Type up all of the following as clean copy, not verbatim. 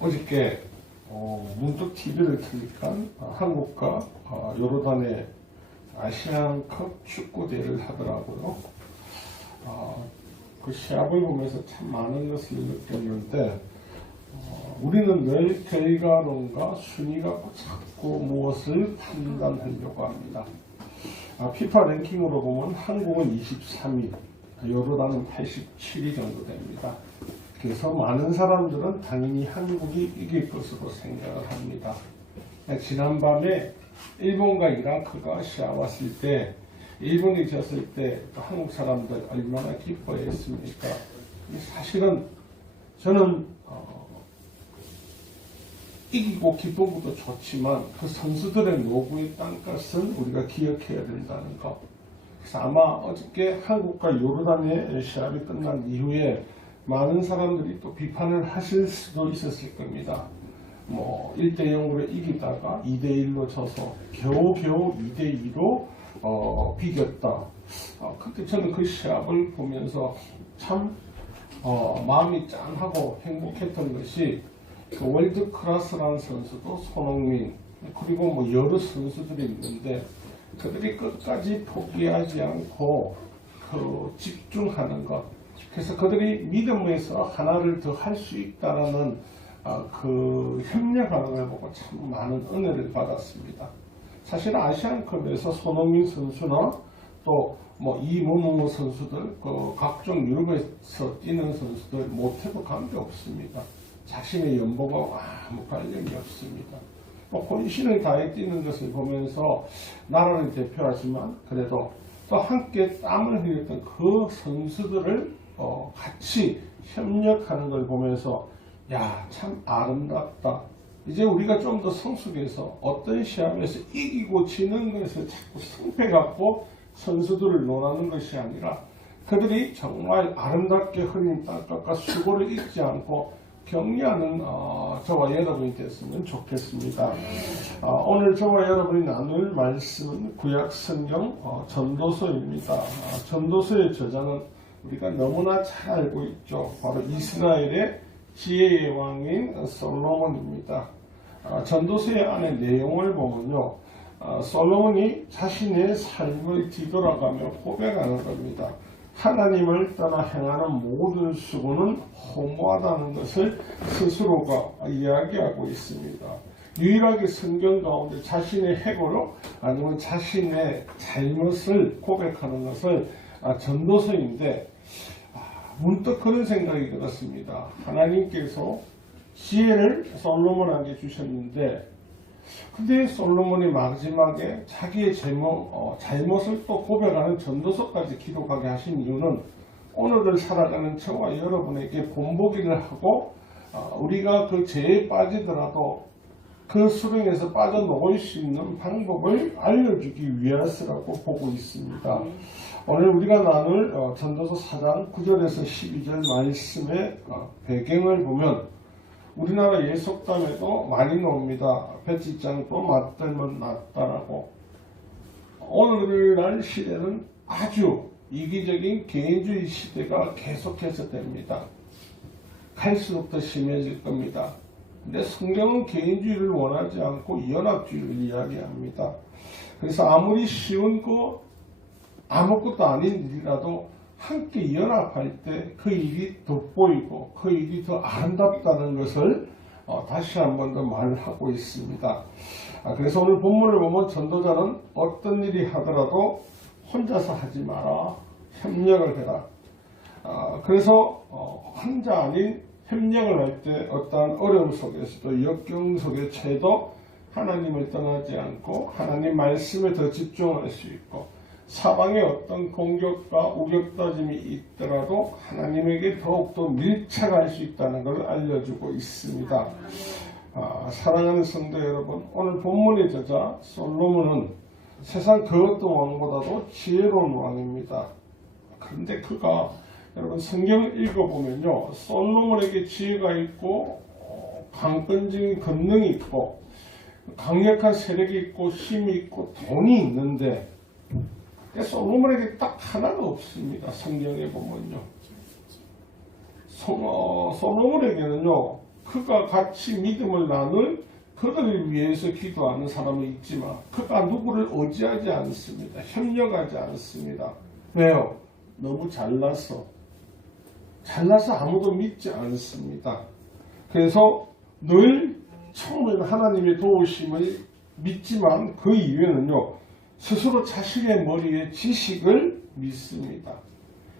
어저께 문득 TV를 트니까 한국과 요르단의 아시안컵 축구 대회를 하더라고요. 그 시합을 보면서 참 많은 것을 느꼈는데 우리는 늘 결과론과 순위가 자꾸 무엇을 판단하려고 합니다. 피파 랭킹으로 보면 한국은 23위, 요르단은 87위 정도 됩니다. 그래서 많은 사람들은 당연히 한국이 이길 것으로 생각을 합니다. 지난밤에 일본과 이라크가 시합했을 때 일본이 졌을 때 한국 사람들 얼마나 기뻐했습니까? 사실은 저는 이기고 기쁜 것도 좋지만 그 선수들의 노고의 땅값은 우리가 기억해야 된다는 것. 그래서 아마 어저께 한국과 요르단의 시합이 끝난 이후에 많은 사람들이 또 비판을 하실 수도 있었을 겁니다. 1대0으로 이기다가 2대1로 져서 겨우겨우 2대2로 비겼다. 그때 저는 그 시합을 보면서 참 마음이 짠하고 행복했던 것이 그 월드 클래스라는 선수도 손흥민 그리고 여러 선수들이 있는데 그들이 끝까지 포기하지 않고 집중하는 것. 그래서 그들이 믿음에서 하나를 더 할 수 있다라는 그 협력하는 걸 보고 참 많은 은혜를 받았습니다. 사실 아시안컵에서 손흥민 선수나 또 이모모 선수들 각종 유럽에서 뛰는 선수들 못해도 관계없습니다. 자신의 연봉과 아무 관련이 없습니다. 혼신을 다해 뛰는 것을 보면서 나라를 대표하지만 그래도 또 함께 땀을 흘렸던 그 선수들을 같이 협력하는 걸 보면서 참 아름답다. 이제 우리가 좀 더 성숙해서 어떤 시합에서 이기고 지는 것을 자꾸 승패 갖고 선수들을 논하는 것이 아니라 그들이 정말 아름답게 흘린 땅값과 수고를 잊지 않고 격려하는 저와 여러분이 됐으면 좋겠습니다. 오늘 저와 여러분이 나눌 말씀은 구약 성경 전도서입니다. 전도서의 저자는 우리가 너무나 잘 알고 있죠. 바로 이스라엘의 지혜의 왕인 솔로몬입니다. 전도서의 안에 내용을 보면요. 솔로몬이 자신의 삶을 뒤돌아가며 고백하는 겁니다. 하나님을 떠나 행하는 모든 수고는 허무하다는 것을 스스로가 이야기하고 있습니다. 유일하게 성경 가운데 자신의 해고로 아니면 자신의 잘못을 고백하는 것을 전도서인데 문득 그런 생각이 들었습니다. 하나님께서 지혜를 솔로몬에게 주셨는데 근데 솔로몬이 마지막에 자기의 잘못을 또 고백하는 전도서까지 기록하게 하신 이유는 오늘을 살아가는 저와 여러분에게 본보기를 하고 우리가 그 죄에 빠지더라도 그 수렁에서 빠져나올 수 있는 방법을 알려주기 위해서라고 보고 있습니다. 오늘 우리가 나눌 전도서 4장 9절에서 12절 말씀의 배경을 보면 우리나라 예속담에도 많이 나옵니다. 배지장도 맞들면 낫다라고. 오늘날 시대는 아주 이기적인 개인주의 시대가 계속해서 됩니다. 갈수록 더 심해질 겁니다. 근데 성경은 개인주의를 원하지 않고 연합주의를 이야기합니다. 그래서 아무리 쉬운 거 아무것도 아닌 일이라도 함께 연합할 때 그 일이 돋보이고 그 일이 더 아름답다는 것을 다시 한 번 더 말을 하고 있습니다. 그래서 오늘 본문을 보면 전도자는 어떤 일이 하더라도 혼자서 하지 마라. 협력을 해라. 그래서 혼자 아닌 협력을 할 때 어떠한 어려움 속에서도 역경 속에 처해도 하나님을 떠나지 않고 하나님 말씀에 더 집중할 수 있고 사방에 어떤 공격과 우격다짐이 있더라도 하나님에게 더욱더 밀착할 수 있다는 것을 알려주고 있습니다. 사랑하는 성도 여러분, 오늘 본문의 저자 솔로몬은 세상 그 어떤 왕보다도 지혜로운 왕입니다. 그런데 그가 여러분 성경을 읽어보면요, 솔로몬에게 지혜가 있고 강건적인 권능이 있고 강력한 세력이 있고 힘이 있고 돈이 있는데 솔로몬에게 딱 하나가 없습니다. 성경에 보면요. 솔로몬에게는요, 그가 같이 믿음을 나눌 그들을 위해서 기도하는 사람은 있지만 그가 누구를 의지하지 않습니다. 협력하지 않습니다. 왜요? 너무 잘나서 아무도 믿지 않습니다. 그래서 늘 처음에는 하나님의 도우심을 믿지만 그 이후에는요, 스스로 자신의 머리에 지식을 믿습니다.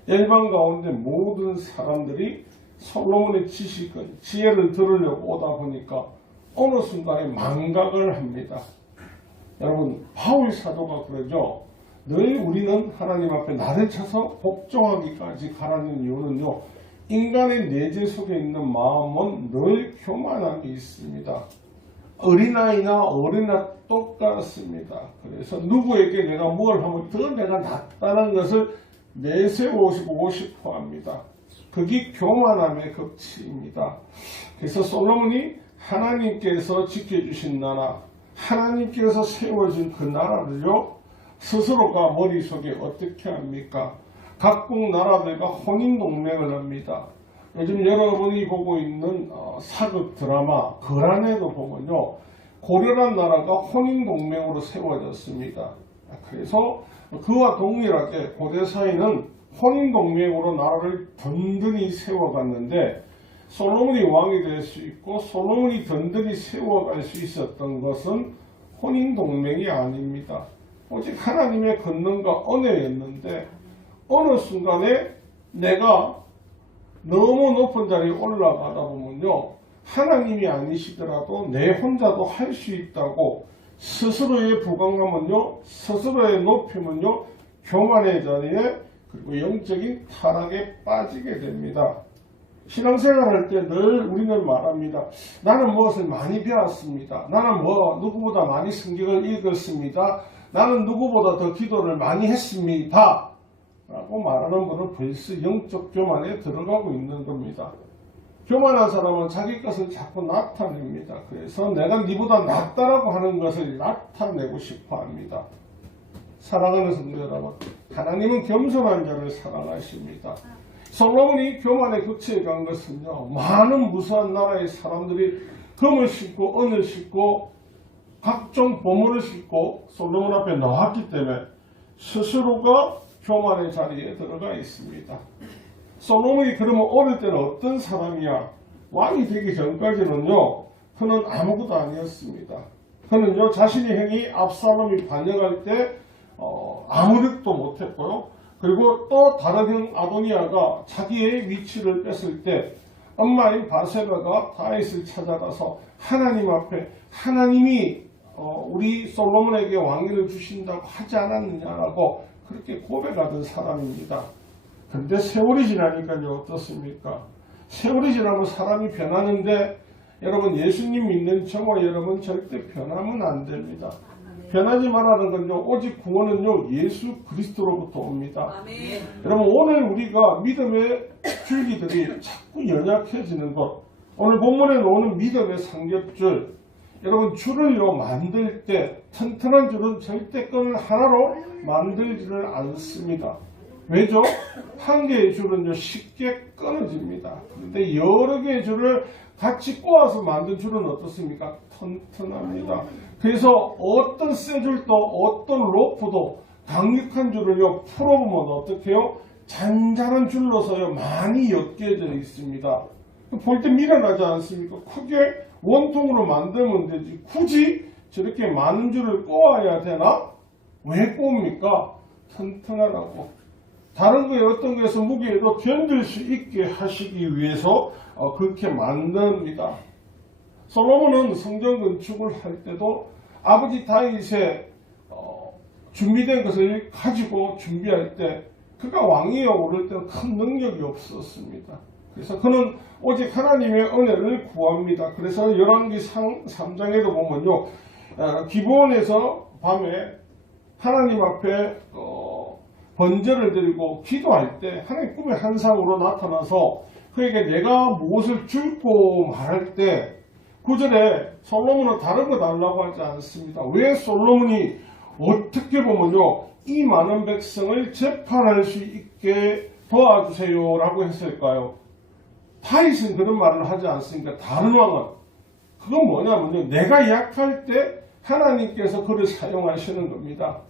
열방 가운데 모든 사람들이 솔로몬의 지식은 지혜를 들으려고 오다 보니까 어느 순간에 망각을 합니다. 여러분, 바울 사도가 그러죠. 늘 우리는 하나님 앞에 나를 쳐서 복종하기까지 가라는 이유는요, 인간의 내재 속에 있는 마음은 늘 교만함이 있습니다. 어린아이나 어린아 똑같습니다. 그래서 누구에게 내가 뭘 하면 더 내가 낫다는 것을 내세우고 싶어 합니다. 그게 교만함의 극치입니다. 그래서 솔로몬이 하나님께서 지켜주신 나라, 하나님께서 세워진 그 나라를요, 스스로가 머릿속에 어떻게 합니까? 각국 나라들과 혼인동맹을 합니다. 요즘 여러분이 보고 있는 사극 드라마 거란에도 보면요, 고려란 나라가 혼인동맹으로 세워졌습니다. 그래서 그와 동일하게 고대사회는 혼인동맹으로 나라를 든든히 세워갔는데, 솔로몬이 왕이 될 수 있고 솔로몬이 든든히 세워갈 수 있었던 것은 혼인동맹이 아닙니다. 오직 하나님의 권능과 은혜였는데, 어느 순간에 내가 너무 높은 자리에 올라가다 보면요, 하나님이 아니시더라도 내 혼자도 할 수 있다고 스스로의 부강함은요, 스스로의 높임은요, 교만의 자리에 그리고 영적인 타락에 빠지게 됩니다. 신앙생활할 때 늘 우리는 말합니다. 나는 무엇을 많이 배웠습니다. 나는 누구보다 많이 성경을 읽었습니다. 나는 누구보다 더 기도를 많이 했습니다. 라고 말하는 분은 벌써 영적 교만에 들어가고 있는 겁니다. 교만한 사람은 자기 것을 자꾸 나타냅니다. 그래서 내가 니보다 낫다라고 하는 것을 나타내고 싶어 합니다. 사랑하는 성도 여러분, 하나님은 겸손한 자를 사랑하십니다. 솔로몬이 교만의 극치에 간 것은요, 많은 무수한 나라의 사람들이 금을 싣고 은을 싣고 각종 보물을 싣고 솔로몬 앞에 나왔기 때문에 스스로가 교만의 자리에 들어가 있습니다. 솔로몬이 그러면 어릴 때는 어떤 사람이야? 왕이 되기 전까지는요, 그는 아무것도 아니었습니다. 그는요, 자신의 형이 압살롬이 반역할 때 아무 력도 못했고요. 그리고 또 다른 형 아도니아가 자기의 위치를 뺐을 때 엄마인 바세바가 다윗을 찾아가서 하나님 앞에 하나님이 우리 솔로몬에게 왕위를 주신다고 하지 않았느냐라고 그렇게 고백하던 사람입니다. 그런데 세월이 지나니까요, 어떻습니까? 세월이 지나면 사람이 변하는데, 여러분, 예수님 믿는 저와 여러분 절대 변하면 안 됩니다. 변하지 말라는 건요, 오직 구원은요, 예수 그리스도로부터 옵니다. 아멘. 여러분, 오늘 우리가 믿음의 줄기들이 자꾸 연약해지는 것, 오늘 본문에 나오는 믿음의 삼겹줄, 여러분, 줄을요 만들 때 튼튼한 줄은 절대 끈을 하나로 만들지를 않습니다. 왜죠? 한 개의 줄은요 쉽게 끊어집니다. 그런데 여러 개의 줄을 같이 꼬아서 만든 줄은 어떻습니까? 튼튼합니다. 그래서 어떤 쇠줄도 어떤 로프도 강력한 줄을요 풀어보면 어떻게 해요? 잔잔한 줄로서요 많이 엮여져 있습니다. 볼 때 미련하지 않습니까? 크게 원통으로 만들면 되지 굳이 저렇게 많은 줄을 꼬아야 되나? 왜 꼬웁니까? 튼튼하라고. 다른 거에 어떤 거에서 무게에도 견딜 수 있게 하시기 위해서 그렇게 만듭니다. 솔로몬은 성전 건축을 할 때도 아버지 다윗의 준비된 것을 가지고 준비할 때 그가 왕위에 오를 때는 큰 능력이 없었습니다. 그래서 그는 오직 하나님의 은혜를 구합니다. 그래서 열왕기 3장에도 보면요, 기브온에서 밤에 하나님 앞에 번제를 드리고 기도할 때 하나님 꿈의 한상으로 나타나서 그에게 내가 무엇을 줄고 말할 때 9절에 솔로몬은 다른 거 달라고 하지 않습니다. 왜 솔로몬이 어떻게 보면요, 이 많은 백성을 재판할 수 있게 도와주세요 라고 했을까요? 다윗은 그런 말을 하지 않습니까? 다른 왕은. 그건 뭐냐면요. 내가 약할 때 하나님께서 그를 사용하시는 겁니다.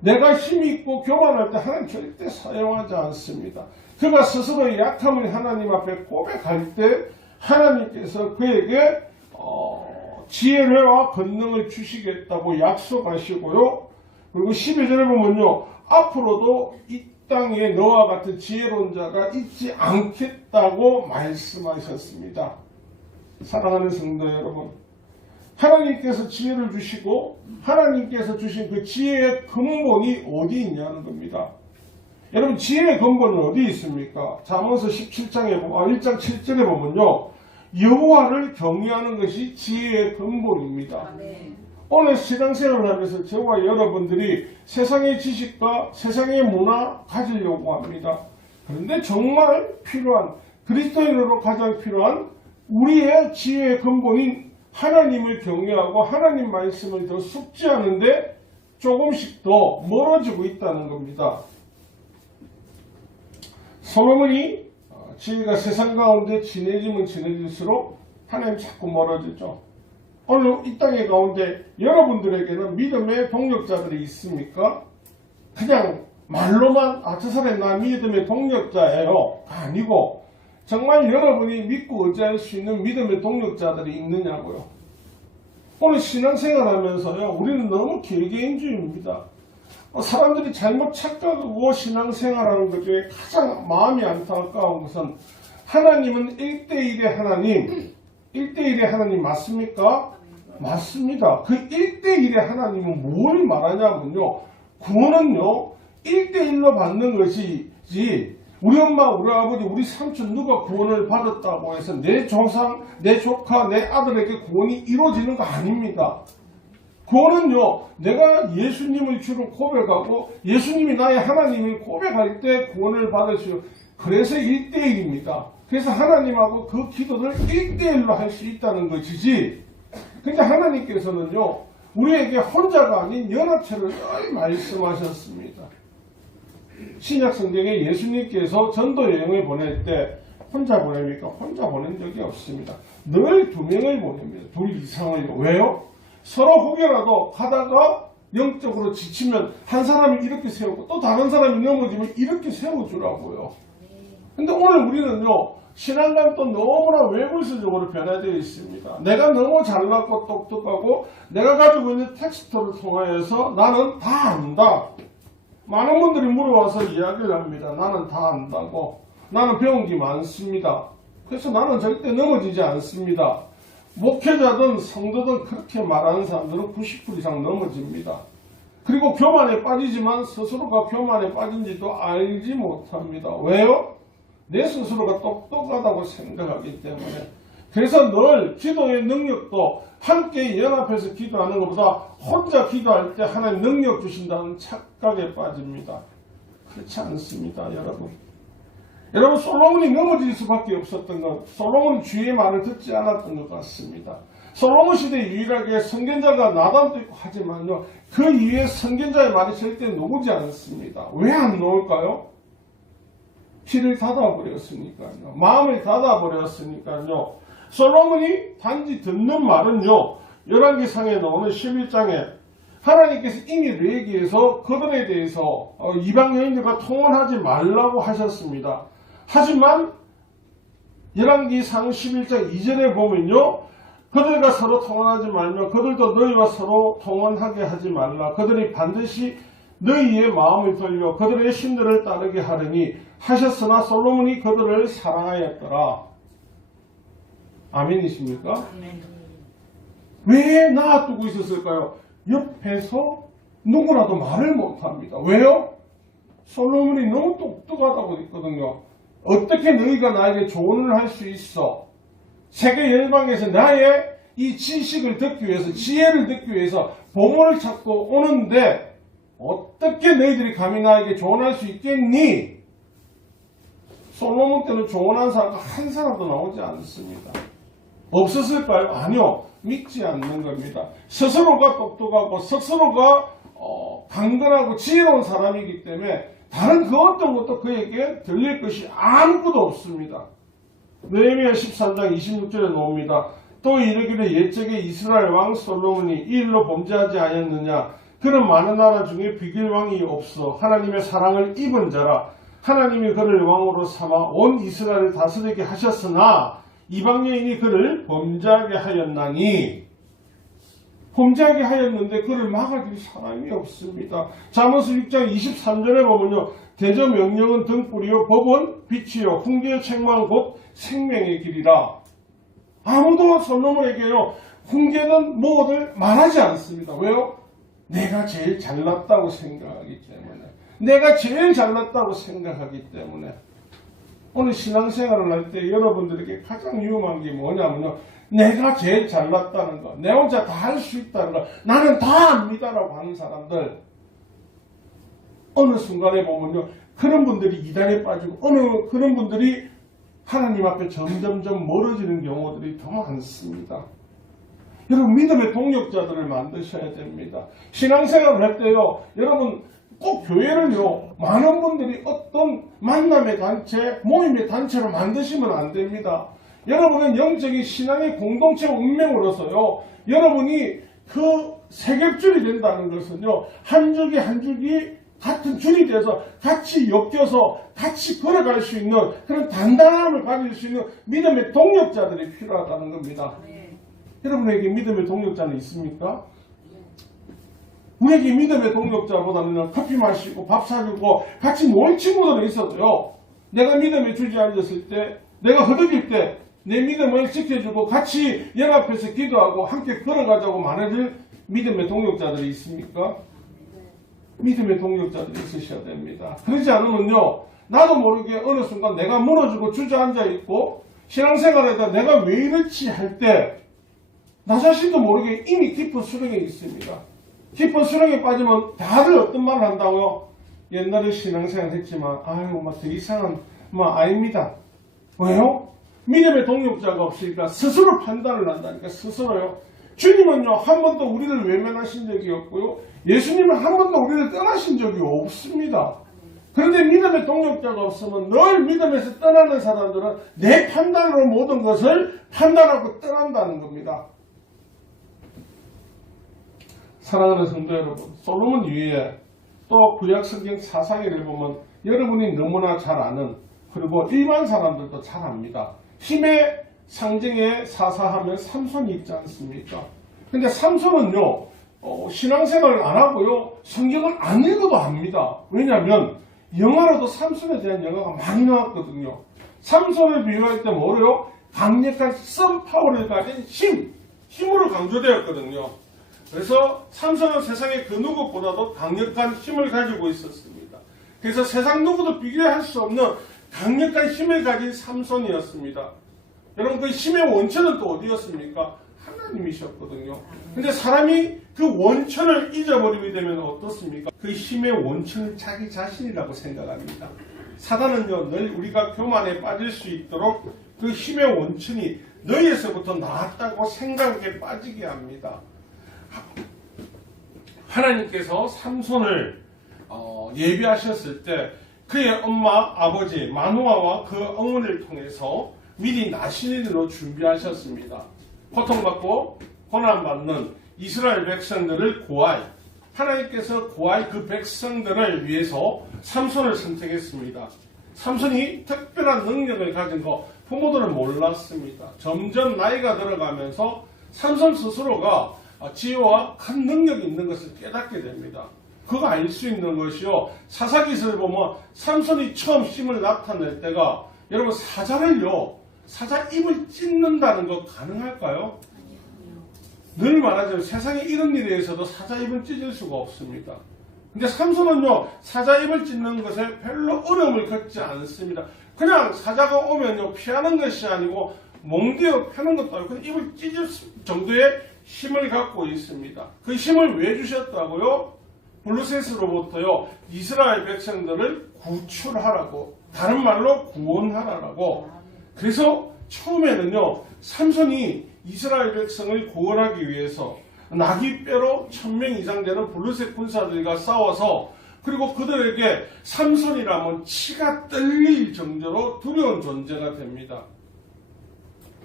내가 힘이 있고 교만할 때 하나님 절대 사용하지 않습니다. 그가 스스로의 약함을 하나님 앞에 고백할 때 하나님께서 그에게 지혜와 권능을 주시겠다고 약속하시고요. 그리고 12절에 보면요. 앞으로도 이 땅에 너와 같은 지혜로운 자가 있지 않겠다고 말씀하셨습니다. 사랑하는 성도 여러분, 하나님께서 지혜를 주시고 하나님께서 주신 그 지혜의 근본이 어디 있냐는 겁니다. 여러분, 지혜의 근본은 어디 있습니까? 잠언서 17장에 1장 7절에 보면요. 여호와를 경외하는 것이 지혜의 근본입니다. 오늘 신앙생활을 하면서 저와 여러분들이 세상의 지식과 세상의 문화 가지려고 합니다. 그런데 정말 필요한, 그리스도인으로 가장 필요한 우리의 지혜의 근본인 하나님을 경외하고 하나님 말씀을 더 숙지하는데 조금씩 더 멀어지고 있다는 겁니다. 솔로몬이 지혜가 세상 가운데 진해지면 진해질수록 하나님 자꾸 멀어지죠. 오늘 이 땅의 가운데 여러분들에게는 믿음의 동력자들이 있습니까? 그냥 말로만 저 사람이 나 믿음의 동력자예요 아니고 정말 여러분이 믿고 의지할 수 있는 믿음의 동력자들이 있느냐고요. 오늘 신앙생활 하면서요, 우리는 너무 개개인주의입니다. 사람들이 잘못 착각하고 신앙생활하는 것 중에 가장 마음이 안타까운 것은 하나님은 1대1의 하나님, 1대1의 하나님 맞습니까? 맞습니다. 그 1대1의 하나님은 뭘 말하냐면요, 구원은요 1대1로 받는 것이지 우리 엄마, 우리 아버지, 우리 삼촌 누가 구원을 받았다고 해서 내 조상, 내 조카, 내 아들에게 구원이 이루어지는 거 아닙니다. 구원은요, 내가 예수님을 주로 고백하고 예수님이 나의 하나님을 고백할 때 구원을 받으시오. 그래서 1대1입니다. 그래서 하나님하고 그 기도를 1대1로 할 수 있다는 것이지. 근데 하나님께서는요, 우리에게 혼자가 아닌 연합체를 늘 말씀하셨습니다. 신약 성경에 예수님께서 전도 여행을 보낼 때 혼자 보냅니까? 혼자 보낸 적이 없습니다. 늘 2명을 보냅니다. 2 이상을요. 왜요? 서로 혹여라도 가다가 영적으로 지치면 한 사람이 이렇게 세우고 또 다른 사람이 넘어지면 이렇게 세워주라고요. 근데 오늘 우리는요, 신앙감도 너무나 외불수적으로 변화되어 있습니다. 내가 너무 잘났고 똑똑하고 내가 가지고 있는 텍스트를 통하여서 나는 다 안다. 많은 분들이 물어와서 이야기를 합니다. 나는 다 안다고. 나는 배운 게 많습니다. 그래서 나는 절대 넘어지지 않습니다. 목회자든 성도든 그렇게 말하는 사람들은 90% 이상 넘어집니다. 그리고 교만에 빠지지만 스스로가 교만에 빠진지도 알지 못합니다. 왜요? 내 스스로가 똑똑하다고 생각하기 때문에. 그래서 늘 기도의 능력도 함께 연합해서 기도하는 것보다 혼자 기도할 때 하나님 능력 주신다는 착각에 빠집니다. 그렇지 않습니다, 여러분. 여러분, 솔로몬이 넘어질 수밖에 없었던 것, 솔로몬은 주의 말을 듣지 않았던 것 같습니다. 솔로몬 시대에 유일하게 선견자가 나단도 있고 하지만요, 그 이후에 선견자의 말이 절대 녹지 않습니다. 왜 안 녹을까요? 귀를 닫아버렸으니까요. 마음을 닫아버렸으니까요. 솔로몬이 단지 듣는 말은요, 열왕기상에 나오는 11장에 하나님께서 이미 레위기에서 그들에 대해서 이방 여인들과 통혼하지 말라고 하셨습니다. 하지만 열왕기상 11장 2절에 보면요, 그들과 서로 통혼하지 말며 그들도 너희와 서로 통혼하게 하지 말라. 그들이 반드시 너희의 마음을 돌려 그들의 신들을 따르게 하려니 하셨으나 솔로몬이 그들을 사랑하였더라. 아멘이십니까? 왜 놔두고 있었을까요? 옆에서 누구라도 말을 못합니다. 왜요? 솔로몬이 너무 똑똑하다고 했거든요. 어떻게 너희가 나에게 조언을 할 수 있어? 세계 열방에서 나의 이 지식을 듣기 위해서, 지혜를 듣기 위해서 보물을 찾고 오는데 어떻게 너희들이 감히 나에게 조언할 수 있겠니? 솔로몬 때는 조언한 사람 한 사람도 나오지 않습니다. 없었을까요? 아니요. 믿지 않는 겁니다. 스스로가 똑똑하고 스스로가 강건하고 지혜로운 사람이기 때문에 다른 그 어떤 것도 그에게 들릴 것이 아무것도 없습니다. 느헤미야 13장 26절에 나옵니다. 또 이르기를 옛적에 이스라엘 왕 솔로몬이 이 일로 범죄하지 아니었느냐. 그는 많은 나라 중에 비길 왕이 없어 하나님의 사랑을 입은 자라. 하나님이 그를 왕으로 삼아 온 이스라엘을 다스리게 하셨으나 이방 여인이 그를 범죄하게 하였나니. 범죄하게 하였는데 그를 막아줄 사람이 없습니다. 잠언서 6장 23절에 보면요. 대저 명령은 등불이요 법은 빛이요 훈계의 책망은 곧 생명의 길이라. 아무도 솔로몬에게요 훈계는 뭐를 말하지 않습니다. 왜요? 내가 제일 잘났다고 생각하기 때문에. 내가 제일 잘났다고 생각하기 때문에. 오늘 신앙생활을 할 때 여러분들에게 가장 위험한 게 뭐냐면요. 내가 제일 잘났다는 거, 내 혼자 다 할 수 있다는 거, 나는 다 압니다라고 하는 사람들. 어느 순간에 보면요. 그런 분들이 이단에 빠지고 그런 분들이 하나님 앞에 점점점 멀어지는 경우들이 더 많습니다. 여러분 믿음의 동력자들을 만드셔야 됩니다. 신앙생활을 할 때요. 여러분 꼭 교회를요. 많은 분들이 어떤 만남의 단체, 모임의 단체로 만드시면 안 됩니다. 여러분은 영적인 신앙의 공동체 운명으로서요. 여러분이 그 세겹줄이 된다는 것은요. 한 줄기 한 줄기 같은 줄이 돼서 같이 엮여서 같이 걸어갈 수 있는 그런 단단함을 가질 수 있는 믿음의 동력자들이 필요하다는 겁니다. 여러분에게 믿음의 동력자는 있습니까? 우리에게 믿음의 동력자보다는 커피 마시고 밥 사주고 같이 놀 친구들은 있어도요. 내가 믿음에 주저앉았을 때, 내가 허덕일 때 내 믿음을 지켜주고 같이 연합해서 기도하고 함께 걸어가자고 말해줄 믿음의 동력자들이 있습니까? 믿음의 동력자들이 있으셔야 됩니다. 그러지 않으면요. 나도 모르게 어느 순간 내가 무너지고 주저앉아 있고 신앙생활에다 내가 왜 이렇지 할 때 나 자신도 모르게 이미 깊은 수렁에 있습니다. 깊은 수렁에 빠지면 다들 어떤 말을 한다고요? 옛날에 신앙생활 했지만 아유 더 이상은 아닙니다. 왜요? 믿음의 동력자가 없으니까 스스로 판단을 한다니까. 스스로요. 주님은요 한 번도 우리를 외면하신 적이 없고요. 예수님은 한 번도 우리를 떠나신 적이 없습니다. 그런데 믿음의 동력자가 없으면 늘 믿음에서 떠나는 사람들은 내 판단으로 모든 것을 판단하고 떠난다는 겁니다. 사랑하는 성도 여러분, 솔로몬 이외에 또 구약 성경 사사기를 보면 여러분이 너무나 잘 아는, 그리고 일반 사람들도 잘 압니다. 힘의 상징에 사사하면 삼손이 있지 않습니까? 근데 삼손은요 신앙생활을 안 하고요 성경을 안 읽어도 압니다. 왜냐하면 영화로도 삼손에 대한 영화가 많이 나왔거든요. 삼손을 비유할 때 뭐래요? 강력한 썸파워를 가진 힘으로 강조되었거든요. 그래서 삼손은 세상의 그 누구보다도 강력한 힘을 가지고 있었습니다. 그래서 세상 누구도 비교할 수 없는 강력한 힘을 가진 삼손이었습니다. 여러분 그 힘의 원천은 또 어디였습니까? 하나님이셨거든요. 근데 사람이 그 원천을 잊어버리게 되면 어떻습니까? 그 힘의 원천은 자기 자신이라고 생각합니다. 사단은요 늘 우리가 교만에 빠질 수 있도록 그 힘의 원천이 너희에서부터 나왔다고 생각에 빠지게 합니다. 하나님께서 삼손을 예비하셨을 때 그의 엄마 아버지 마누아와 그 어머니를 통해서 미리 나신인으로 준비하셨습니다. 고통받고 고난받는 이스라엘 백성들을 구하여 하나님께서 구하여 그 백성들을 위해서 삼손을 선택했습니다. 삼손이 특별한 능력을 가진 거 부모들은 몰랐습니다. 점점 나이가 들어가면서 삼손 스스로가 지혜와 큰 능력이 있는 것을 깨닫게 됩니다. 그거 알 수 있는 것이요. 사사기서를 보면 삼손이 처음 힘을 나타낼 때가 여러분 사자 입을 찢는다는 거 가능할까요? 늘 말하자면 세상에 이런 일에 있어도 사자 입을 찢을 수가 없습니다. 근데 삼손은요 사자 입을 찢는 것에 별로 어려움을 겪지 않습니다. 그냥 사자가 오면요 피하는 것이 아니고 몽디어 펴는 것도 아니고 그냥 입을 찢을 정도의 힘을 갖고 있습니다. 그 힘을 왜 주셨다고요? 블루셋으로부터요 이스라엘 백성들을 구출하라고, 다른 말로 구원하라고. 그래서 처음에는요 삼손이 이스라엘 백성을 구원하기 위해서 나귀뼈로 1000명 이상 되는 블루셋 군사들과 싸워서, 그리고 그들에게 삼손이라면 치가 떨릴 정도로 두려운 존재가 됩니다.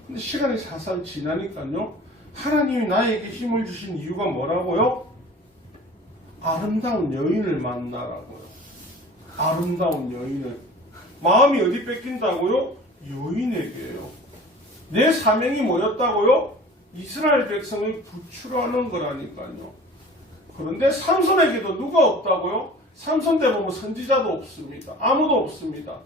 근데 시간이 살살 지나니까요. 하나님이 나에게 힘을 주신 이유가 뭐라고요? 아름다운 여인을 만나라고요. 아름다운 여인을. 마음이 어디 뺏긴다고요? 여인에게요. 내 사명이 뭐였다고요? 이스라엘 백성을 구출하는 거라니까요. 그런데 삼손에게도 누가 없다고요? 삼손 때 보면 선지자도 없습니다. 아무도 없습니다.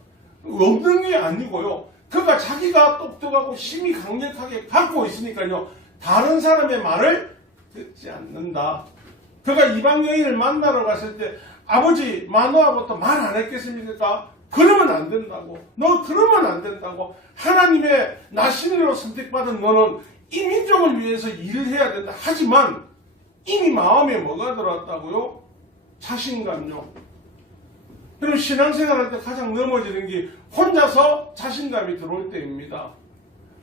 없는 게 아니고요. 그가 자기가 똑똑하고 힘이 강력하게 갖고 있으니까요. 다른 사람의 말을 듣지 않는다. 그가 이방 여인을 만나러 갔을 때 아버지 마노아부터 말 안 했겠습니까? 그러면 안 된다고. 너 그러면 안 된다고. 하나님의 나신으로 선택받은 너는 이 민족을 위해서 일을 해야 된다. 하지만 이미 마음에 뭐가 들어왔다고요? 자신감요. 그럼 신앙생활할 때 가장 넘어지는 게 혼자서 자신감이 들어올 때입니다.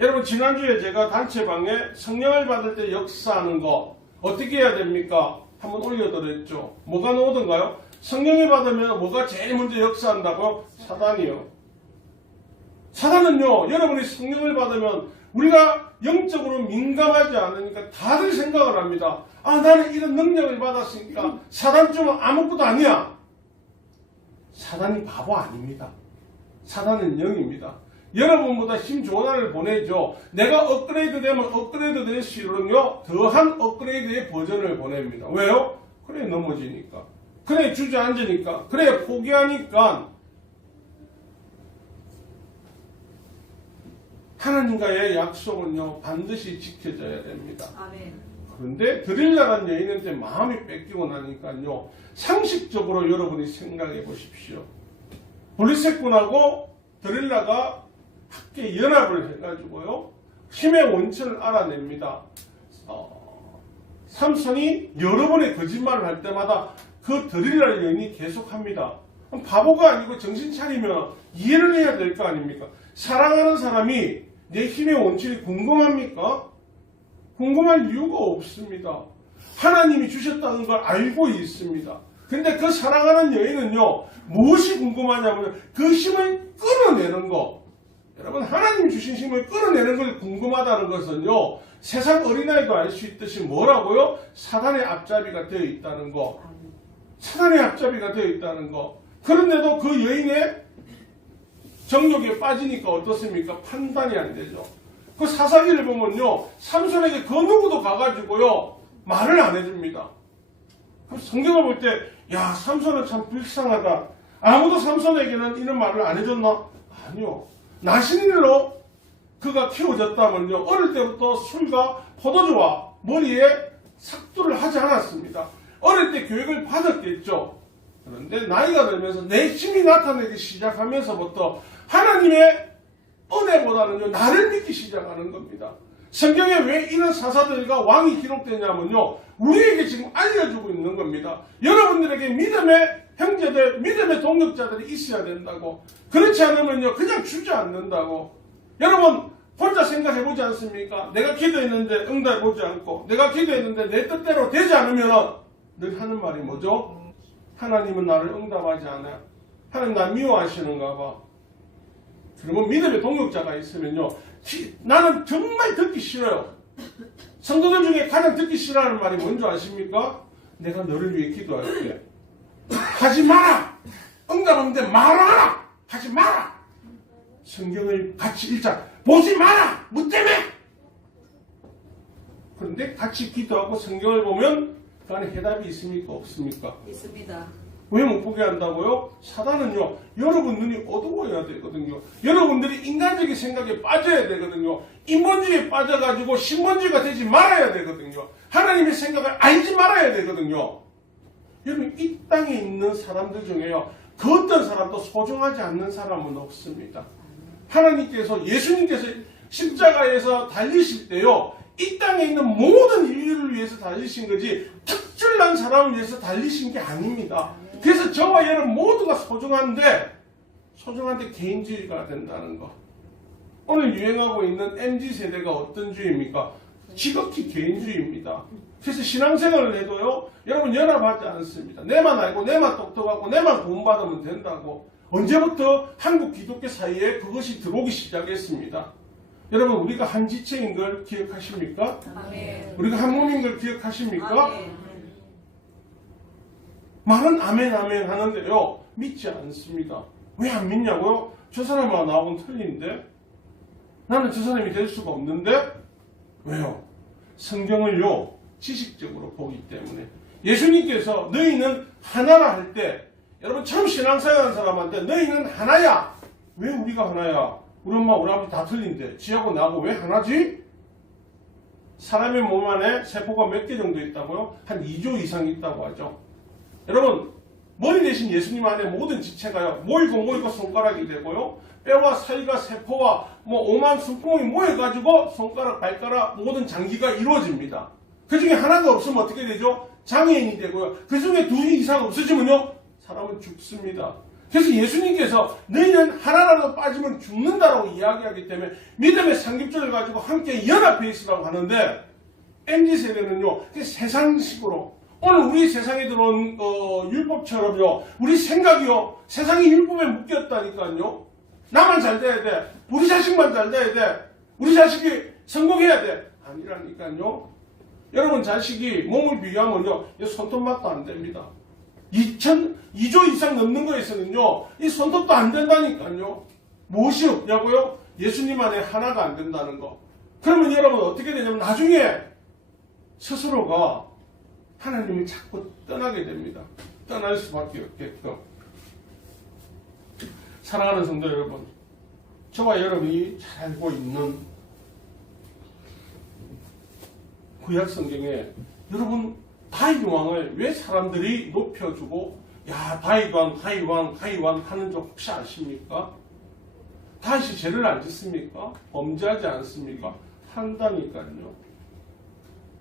여러분 지난주에 제가 단체방에 성령을 받을 때 역사하는 거 어떻게 해야 됩니까? 한번 올려드렸죠. 뭐가 나오던가요? 성령을 받으면 뭐가 제일 먼저 역사한다고요? 사단이요. 사단은요, 여러분이 성령을 받으면 우리가 영적으로 민감하지 않으니까 다들 생각을 합니다. 아, 나는 이런 능력을 받았으니까 사단 좀 아무것도 아니야. 사단이 바보 아닙니다. 사단은 영입니다. 여러분보다 힘 좋은 아이를 보내죠. 내가 업그레이드 되면 업그레이드 될수록요, 더한 업그레이드의 버전을 보냅니다. 왜요? 그래 넘어지니까. 그래 주저앉으니까. 그래 포기하니까. 하나님과의 약속은요, 반드시 지켜져야 됩니다. 아멘. 그런데 드릴라라는 여인한테 마음이 뺏기고 나니까요, 상식적으로 여러분이 생각해 보십시오. 블리셋군하고 드릴라가 함께 연합을 해가지고요, 힘의 원천을 알아냅니다. 삼손이 여러 번의 거짓말을 할 때마다 그 드릴라 여인이 계속합니다. 바보가 아니고 정신 차리면 이해를 해야 될 거 아닙니까? 사랑하는 사람이 내 힘의 원천이 궁금합니까? 궁금할 이유가 없습니다. 하나님이 주셨다는 걸 알고 있습니다. 근데 그 사랑하는 여인은요, 무엇이 궁금하냐면 그 힘을 끌어내는 거. 여러분, 하나님 주신 힘을 끌어내는 걸 궁금하다는 것은요, 세상 어린아이도 알 수 있듯이 뭐라고요? 사단의 앞잡이가 되어 있다는 거. 사단의 앞잡이가 되어 있다는 거. 그런데도 그 여인의 정욕에 빠지니까 어떻습니까? 판단이 안 되죠. 그 사사기를 보면요, 삼손에게 그 누구도 가가지고요, 말을 안 해줍니다. 그럼 성경을 볼 때, 야, 삼손은 참 불쌍하다. 아무도 삼손에게는 이런 말을 안 해줬나? 아니요. 나신일로 그가 키워졌다면요, 어릴 때부터 술과 포도주와 머리에 삭두를 하지 않았습니다. 어릴 때 교육을 받았겠죠. 그런데 나이가 들면서 내 힘이 나타나기 시작하면서부터 하나님의 은혜보다는요, 나를 믿기 시작하는 겁니다. 성경에 왜 이런 사사들과 왕이 기록되냐면요, 우리에게 지금 알려주고 있는 겁니다. 여러분들에게 믿음의 형제들, 믿음의 동력자들이 있어야 된다고. 그렇지 않으면요, 그냥 주저앉는다고. 여러분, 혼자 생각해보지 않습니까? 내가 기도했는데 응답해보지 않고, 내가 기도했는데 내 뜻대로 되지 않으면 늘 하는 말이 뭐죠? 하나님은 나를 응답하지 않아. 하나님 나 미워하시는가 봐. 그러면 믿음의 동력자가 있으면요, 나는 정말 듣기 싫어요. 성도들 중에 가장 듣기 싫어하는 말이 뭔지 아십니까? 내가 너를 위해 기도할게. 하지 마라! 응답 없는데 말하라! 하지 마라! 성경을 같이 읽자. 보지 마라! 뭐 때문에? 그런데 같이 기도하고 성경을 보면 그 안에 해답이 있습니까? 없습니까? 있습니다. 왜 못 보게 한다고요? 사단은요, 여러분 눈이 어두워야 되거든요. 여러분들이 인간적인 생각에 빠져야 되거든요. 인본주의에 빠져가지고 신본주의가 되지 말아야 되거든요. 하나님의 생각을 알지 말아야 되거든요. 여러분, 이 땅에 있는 사람들 중에요, 그 어떤 사람도 소중하지 않는 사람은 없습니다. 하나님께서, 예수님께서 십자가에서 달리실 때요, 이 땅에 있는 모든 인류를 위해서 달리신 거지 특출난 사람을 위해서 달리신 게 아닙니다. 그래서 저와 얘는 모두가 소중한데 개인주의가 된다는 거. 오늘 유행하고 있는 MZ세대가 어떤 주의입니까? 지극히 개인주의입니다. 그래서 신앙생활을 해도요, 여러분 연합하지 않습니다. 내만 알고 내만 똑똑하고 내만 구원받으면 된다고. 언제부터 한국 기독교 사이에 그것이 들어오기 시작했습니다. 여러분 우리가 한 지체인 걸 기억하십니까? 아멘. 우리가 한 몸인 걸 기억하십니까? 아멘. 많은 아멘 아멘 하는데요. 믿지 않습니다. 왜 안 믿냐고요? 저 사람하고 나하고는 틀린데? 나는 저 사람이 될 수가 없는데? 왜요? 성경을요 지식적으로 보기 때문에. 예수님께서 너희는 하나라 할 때 여러분 처음 신앙생활하는 사람한테 너희는 하나야. 왜 우리가 하나야? 우리 엄마 우리 아버지 다 틀린데 지하고 나하고 왜 하나지? 사람의 몸 안에 세포가 몇 개 정도 있다고요? 한 2조 이상 있다고 하죠. 여러분 머리 대신 예수님 안에 모든 지체가요 모이고 손가락이 되고요, 뼈와 살과 세포와 뭐 5만 숨구멍이 모여가지고 손가락, 발가락 모든 장기가 이루어집니다. 그 중에 하나가 없으면 어떻게 되죠? 장애인이 되고요. 그 중에 2 이상 없어지면요 사람은 죽습니다. 그래서 예수님께서 너희는 하나라도 빠지면 죽는다라고 이야기하기 때문에 믿음의 삼겹살을 가지고 함께 연합해 있으라고 하는데, MZ세대는요 세상식으로 오늘 우리 세상에 들어온 율법처럼요 우리 생각이요 세상이 율법에 묶였다니까요. 나만 잘 돼야 돼, 우리 자식만 잘 돼야 돼, 우리 자식이 성공해야 돼, 아니라니까요. 여러분 자식이 몸을 비교하면요 손톱맛도 안 됩니다. 2조 이상 넘는 거에서는요 이 손톱도 안 된다니까요. 무엇이 없냐고요? 예수님 안에 하나가 안 된다는 거. 그러면 여러분 어떻게 되냐면 나중에 스스로가 하나님을 자꾸 떠나게 됩니다. 떠날 수밖에 없게끔. 사랑하는 성도 여러분, 저와 여러분이 잘 알고 있는 구약 성경에 여러분 다윗 왕을 왜 사람들이 높여주고 야 다윗 왕 하는 줄 혹시 아십니까? 다윗이 죄를 안 짓습니까? 범죄하지 않습니까? 한다니까요.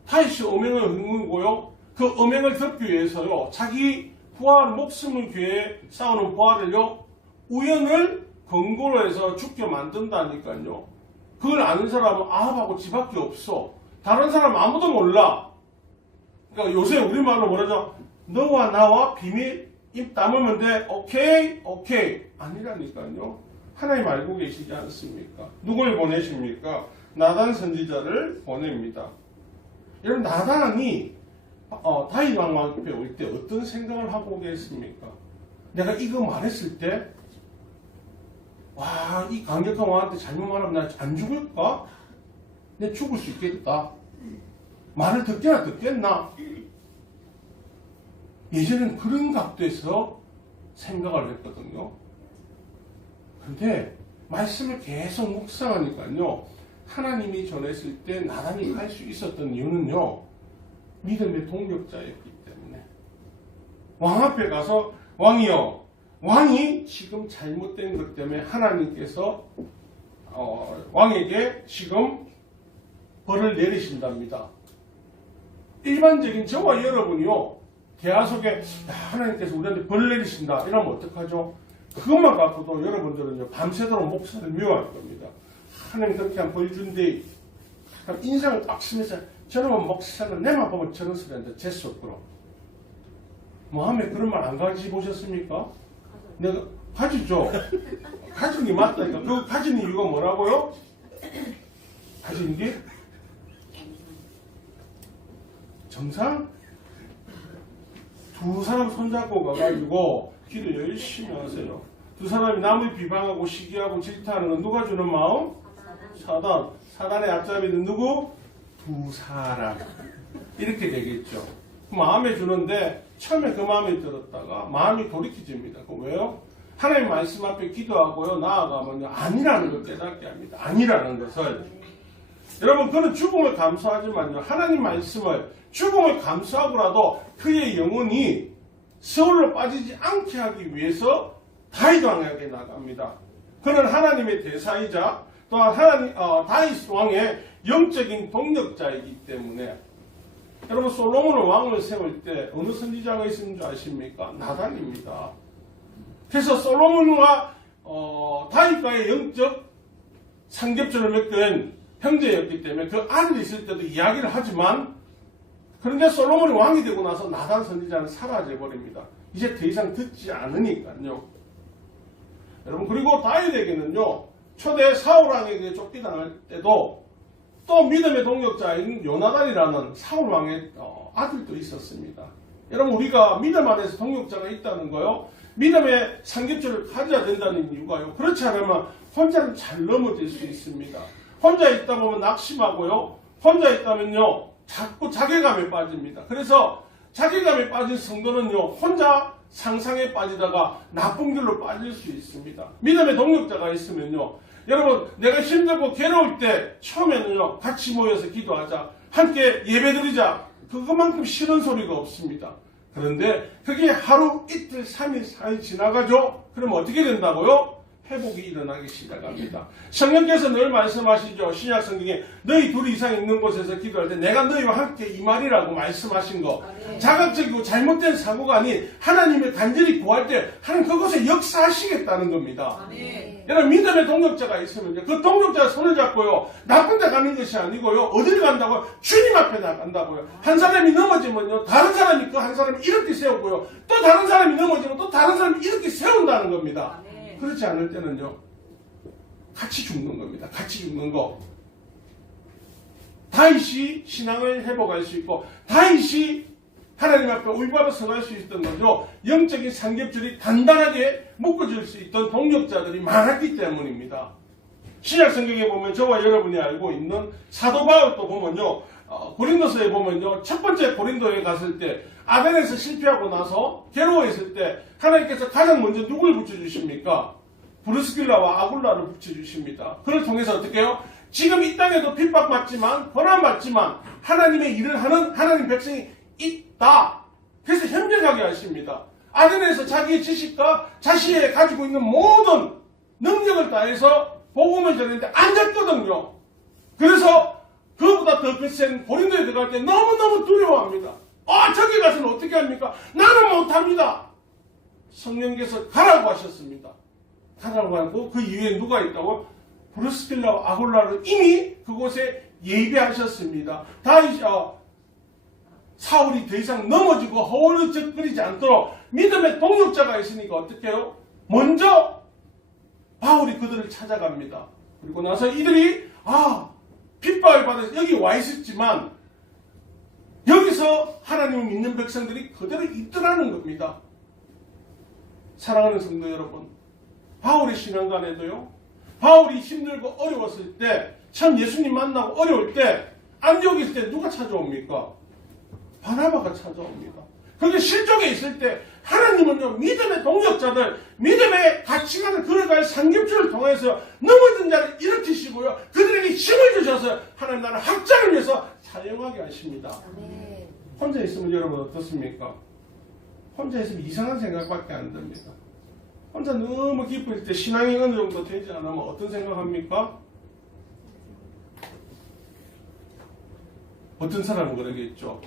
다윗이 음행을 흙는고요 그 음행을 덮기 위해서요 자기 부하를 목숨을 위해 싸우는 부하를요 우연을 근거로 해서 죽게 만든다니까요. 그걸 아는 사람은 아합하고 지밖에 없어. 다른 사람 아무도 몰라. 그러니까 요새 우리말로 뭐라죠? 너와 나와 비밀 입 다물면 돼. 오케이 아니라니까요. 하나님 알고 계시지 않습니까? 누굴 보내십니까? 나단 선지자를 보냅니다. 여러분 나단이 다윗 왕 앞에 올 때 어떤 생각을 하고 오겠습니까? 내가 이거 말했을 때 와, 이 강력한 왕한테 잘못 말하면 나 안 죽을까? 내 죽을 수 있겠다. 말을 듣겠나? 예전엔 그런 각도에서 생각을 했거든요. 근데 말씀을 계속 묵상하니까요. 하나님이 전했을 때 나단이 갈 수 있었던 이유는요. 믿음의 동력자였기 때문에. 왕 앞에 가서 왕이요. 왕이 지금 잘못된 것 때문에 하나님께서 왕에게 지금 벌을 내리신답니다. 일반적인 저와 여러분이요. 대화 속에 하나님께서 우리한테 벌을 내리신다 이러면 어떡하죠? 그것만 갖고도 여러분들은요 밤새도록 목사를 미워할 겁니다. 하나님 그렇게 한 벌 준대. 인상을 딱 쓰면서 저러면 목사는 내만 보면 저런 소리 한다. 재수없고. 마음에 그런 말 안 가지보셨습니까? 내가 가지죠. 가진 게 맞다니까. 그 가진 이유가 뭐라고요? 가진 게 정상? 2 사람 손잡고 가가지고 길을 열심히 하세요. 2 사람이 남을 비방하고 시기하고 질타하는 건 누가 주는 마음? 사단. 사단의 앞잡이는 누구? 2 사람. 이렇게 되겠죠. 마음에 주는데 처음에 그 마음이 들었다가 마음이 돌이켜집니다. 그 왜요? 하나님 말씀 앞에 기도하고요 나아가면요 아니라는 걸 깨닫게 합니다. 아니라는 것을. 여러분 그는 죽음을 감수하지만요 하나님 말씀을 죽음을 감수하고라도 그의 영혼이 세월로 빠지지 않게 하기 위해서 다윗 왕에게 나갑니다. 그는 하나님의 대사이자 또한 다윗 왕의 영적인 동력자이기 때문에. 여러분 솔로몬을 왕을 세울 때 어느 선지자가 있었는 줄 아십니까? 나단입니다. 그래서 솔로몬과 다윗과의 영적 상겹줄을 맺은 형제였기 때문에 그 아들이 있을 때도 이야기를 하지만, 그런데 솔로몬이 왕이 되고 나서 나단 선지자는 사라져버립니다. 이제 더 이상 듣지 않으니까요. 여러분 그리고 다윗에게는요 초대 사울왕에게 쫓기당할 때도 또 믿음의 동력자인 요나단이라는 사울왕의 아들도 있었습니다. 여러분, 우리가 믿음 안에서 동력자가 있다는 거요, 믿음의 삼겹줄을 가져야 된다는 이유가요, 그렇지 않으면 혼자는 잘 넘어질 수 있습니다. 혼자 있다 보면 낙심하고요, 혼자 있다면요 자꾸 자괴감에 빠집니다. 그래서 자괴감에 빠진 성도는요 혼자 상상에 빠지다가 나쁜 길로 빠질 수 있습니다. 믿음의 동력자가 있으면요, 여러분, 내가 힘들고 괴로울 때 처음에는요 같이 모여서 기도하자, 함께 예배드리자, 그것만큼 싫은 소리가 없습니다. 그런데 그게 하루, 이틀, 3일, 4일 지나가죠? 그러면 어떻게 된다고요? 회복이 일어나기 시작합니다. 성령께서 늘 말씀하시죠. 신약 성경에 너희 둘 이상 있는 곳에서 기도할 때 내가 너희와 함께 이 말이라고 말씀하신 거. 자각적이고 잘못된 사고가 아닌 하나님을 간절히 구할 때 하나님 그곳에 역사하시겠다는 겁니다. 여러분, 믿음의 동력자가 있으면요, 그 동력자가 손을 잡고요, 나쁜 데 가는 것이 아니고요, 어디를 간다고요? 주님 앞에 나간다고요. 한 사람이 넘어지면요, 다른 사람이 그 한 사람을 이렇게 세우고요, 또 다른 사람이 넘어지면 또 다른 사람이 이렇게 세운다는 겁니다. 그렇지 않을 때는요, 같이 죽는 겁니다. 같이 죽는 거. 다윗이 신앙을 회복할 수 있고, 다윗이 하나님 앞에 올바로 서갈 수 있던 거죠. 영적인 삼겹줄이 단단하게 묶어질 수 있던 동력자들이 많았기 때문입니다. 신약 성경에 보면 저와 여러분이 알고 있는 사도 바울도 보면요, 고린도서에 보면요, 첫 번째 고린도에 갔을 때 아덴에서 실패하고 나서 괴로워했을 때 하나님께서 가장 먼저 누굴 붙여주십니까? 브루스길라와 아굴라를 붙여주십니다. 그를 통해서 어떻게 해요? 지금 이 땅에도 핍박받지만, 고난받지만 하나님의 일을 하는 하나님 백성이 있다. 그래서 현명하게 하십니다. 아덴에서 자기의 지식과 자신이 가지고 있는 모든 능력을 다해서 복음을 전했는데 안 됐거든요. 그래서 그보다 더 거센 고린도에 들어갈 때 너무너무 두려워합니다. 저기 가서는 어떻게 합니까? 나는 못합니다. 성령께서 가라고 하셨습니다. 가라고 하고 그 이후에 누가 있다고? 브루스길라와 아굴라를 이미 그곳에 예비하셨습니다. 사울이 더 이상 넘어지고 허우적거리지 않도록 믿음의 동력자가 있으니까 어떻게 해요? 먼저 바울이 그들을 찾아갑니다. 그리고 나서 이들이 핍박을 받아서 여기 와 있었지만 여기서 하나님을 믿는 백성들이 그대로 있더라는 겁니다. 사랑하는 성도 여러분, 바울의 신앙관에도요, 바울이 힘들고 어려웠을 때, 참 예수님 만나고 어려울 때, 안디옥에 있을 때 누가 찾아옵니까? 바나바가 찾아옵니다. 그게 실족에 있을 때 하나님은요, 믿음의 동력자들, 믿음의 가치관을 걸어갈 삼겹줄을 통해서 넘어진 자를 일으키시고요, 그들에게 힘을 주셔서 하나님 나라 확장을 위해서 사용하게 하십니다. 혼자 있으면 여러분 어떻습니까? 혼자 있으면 이상한 생각밖에 안 듭니다. 혼자 너무 기쁠 때 신앙이 어느 정도 되지 않으면 어떤 생각합니까? 어떤 사람은 그러겠죠.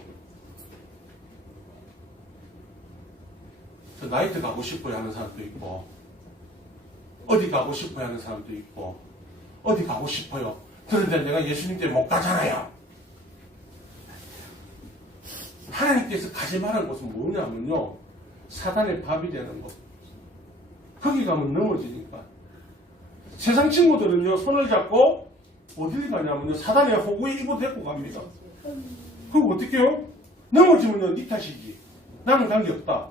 저 나이트 가고 싶어요 하는 사람도 있고, 어디 가고 싶어요 하는 사람도 있고, 어디 가고 싶어요. 그런데 내가 예수님 때문에 못 가잖아요. 하나님께서 가지 말한 곳은 뭐냐면요, 사단의 밥이 되는 것. 거기 가면 넘어지니까. 세상 친구들은요, 손을 잡고 어딜 가냐면요, 사단의 호구에 입어 데리고 갑니다. 그럼 어떻게 해요? 넘어지면요, 네 탓이지. 나는 관계없다.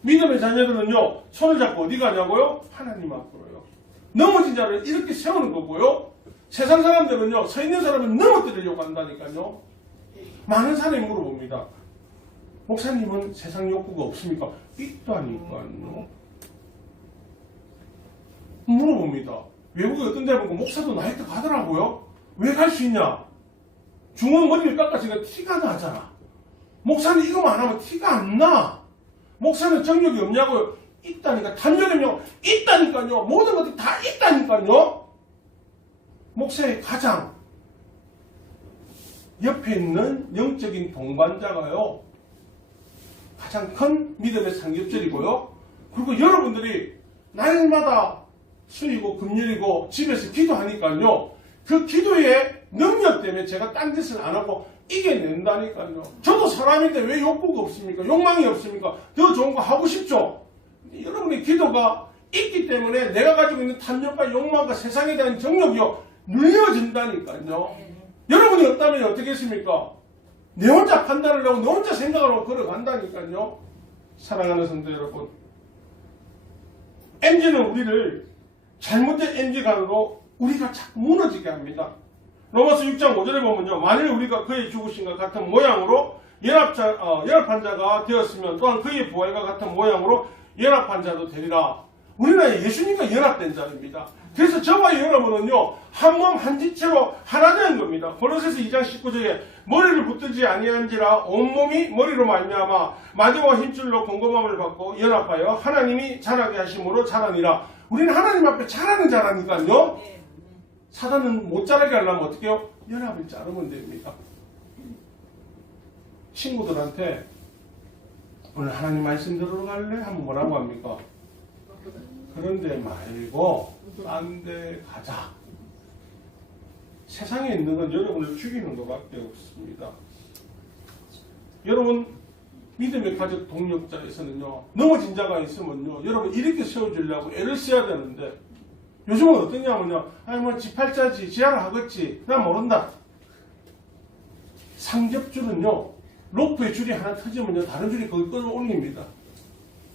믿음의 자녀들은요, 손을 잡고 어디 가냐고요? 하나님 앞으로요. 넘어진 자를 이렇게 세우는 거고요. 세상 사람들은요, 서 있는 사람을 넘어뜨리려고 한다니까요. 많은 사람이 물어봅니다. 목사님은 세상 욕구가 없습니까? 있다니까요. 물어봅니다. 외국에 어떤 데 보고 목사도 나이트 가더라고요. 왜 갈 수 있냐? 중원 머리를 깎았으니까 티가 나잖아. 목사는 이거만 안 하면 티가 안 나. 목사는 정력이 없냐고요? 있다니까. 단련이 있다니까요. 모든 것들이 다 있다니까요. 목사의 가장 옆에 있는 영적인 동반자가요, 가장 큰 믿음의 삼겹살이고요. 그리고 여러분들이 날마다 수요일이고 금요일이고 집에서 기도하니까요, 그 기도의 능력 때문에 제가 딴 짓을 안 하고 이겨낸다니까요. 저도 사람인데 왜 욕구가 없습니까? 욕망이 없습니까? 더 좋은 거 하고 싶죠? 여러분의 기도가 있기 때문에 내가 가지고 있는 탐욕과 욕망과 세상에 대한 정욕이요 눌려진다니까요. 여러분이 없다면 어떻게 했습니까? 내 혼자 판단을 하고 내 혼자 생각을 하고 걸어간다니까요. 사랑하는 성도 여러분, MZ는 우리를 잘못된 MZ관으로 우리가 자꾸 무너지게 합니다. 로마서 6장 5절에 보면요, 만일 우리가 그의 죽으심과 같은 모양으로 연합한 자가 되었으면 또한 그의 부활과 같은 모양으로 연합한 자도 되리라. 우리는 예수님과 연합된 자입니다. 그래서 저와 여러분은요, 한 몸 한 지체로 하나 되는 겁니다. 고린도서 2장 19절에 머리를 붙들지 아니한지라 온몸이 머리로 말미암아 마디와 힘줄로 공급함을 받고 연합하여 하나님이 자라게 하심으로 자라니라. 우리는 하나님 앞에 자라는 자라니까요. 사단은 못 자라게 하려면 어떻게 해요? 연합을 자르면 됩니다. 친구들한테 오늘 하나님 말씀 들으러 갈래? 하면 뭐라고 합니까? 그런데 말고 딴 데 가자. 세상에 있는 건 여러분을 죽이는 것밖에 없습니다. 여러분 믿음의 가족 동력자에서는요, 넘어진 자가 있으면요, 여러분 이렇게 세워주려고 애를 써야 되는데 요즘은 어떠냐면요, 아니 뭐 지팔자지 지하를 하겠지 난 모른다. 상접줄은요, 로프의 줄이 하나 터지면요 다른 줄이 거기 끌어올립니다.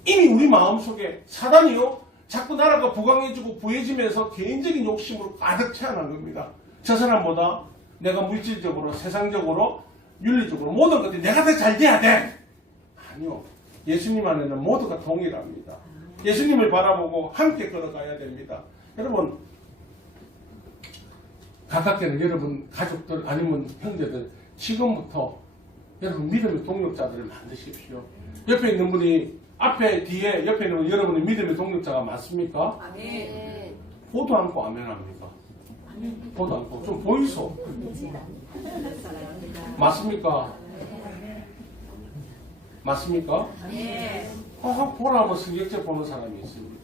이미 우리 마음속에 사단이요 자꾸 나라가 부강해지고 부해지면서 개인적인 욕심으로 가득 채워난 겁니다. 저 사람보다 내가 물질적으로, 세상적으로, 윤리적으로 모든 것들이 내가 더 잘 돼야 돼. 아니요. 예수님 안에는 모두가 동일합니다. 예수님을 바라보고 함께 걸어가야 됩니다. 여러분, 가깝게는 여러분 가족들 아니면 형제들 지금부터 여러분 믿음의 동력자들을 만드십시오. 옆에 있는 분이 앞에 뒤에 옆에 있는 여러분의 믿음의 동력자가 맞습니까? 아멘. 보도 않고 아멘합니까? 보도 않고 좀 보이소. 맞습니까? 맞습니까? 네. 보라면 성경책 보는 사람이 있습니다.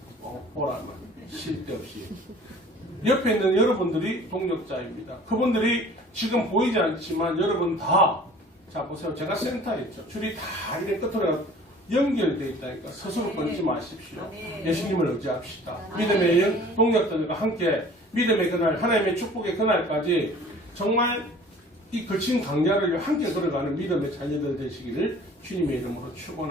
보라면 쉴 데 없이. 옆에 있는 여러분들이 동력자입니다. 그분들이 지금 보이지 않지만 여러분 다, 자 보세요. 제가 센터에 있죠. 줄이 다 이렇게 끝으로 연결되어 있다니까 스스로 끊지 마십시오. 예수님을 의지합시다. 믿음의 동력자들과 함께 믿음의 그날, 하나님의 축복의 그날까지 정말 이 거친 강야를 함께 걸어가는 믿음의 자녀들 되시기를 주님의 이름으로 축원합니다.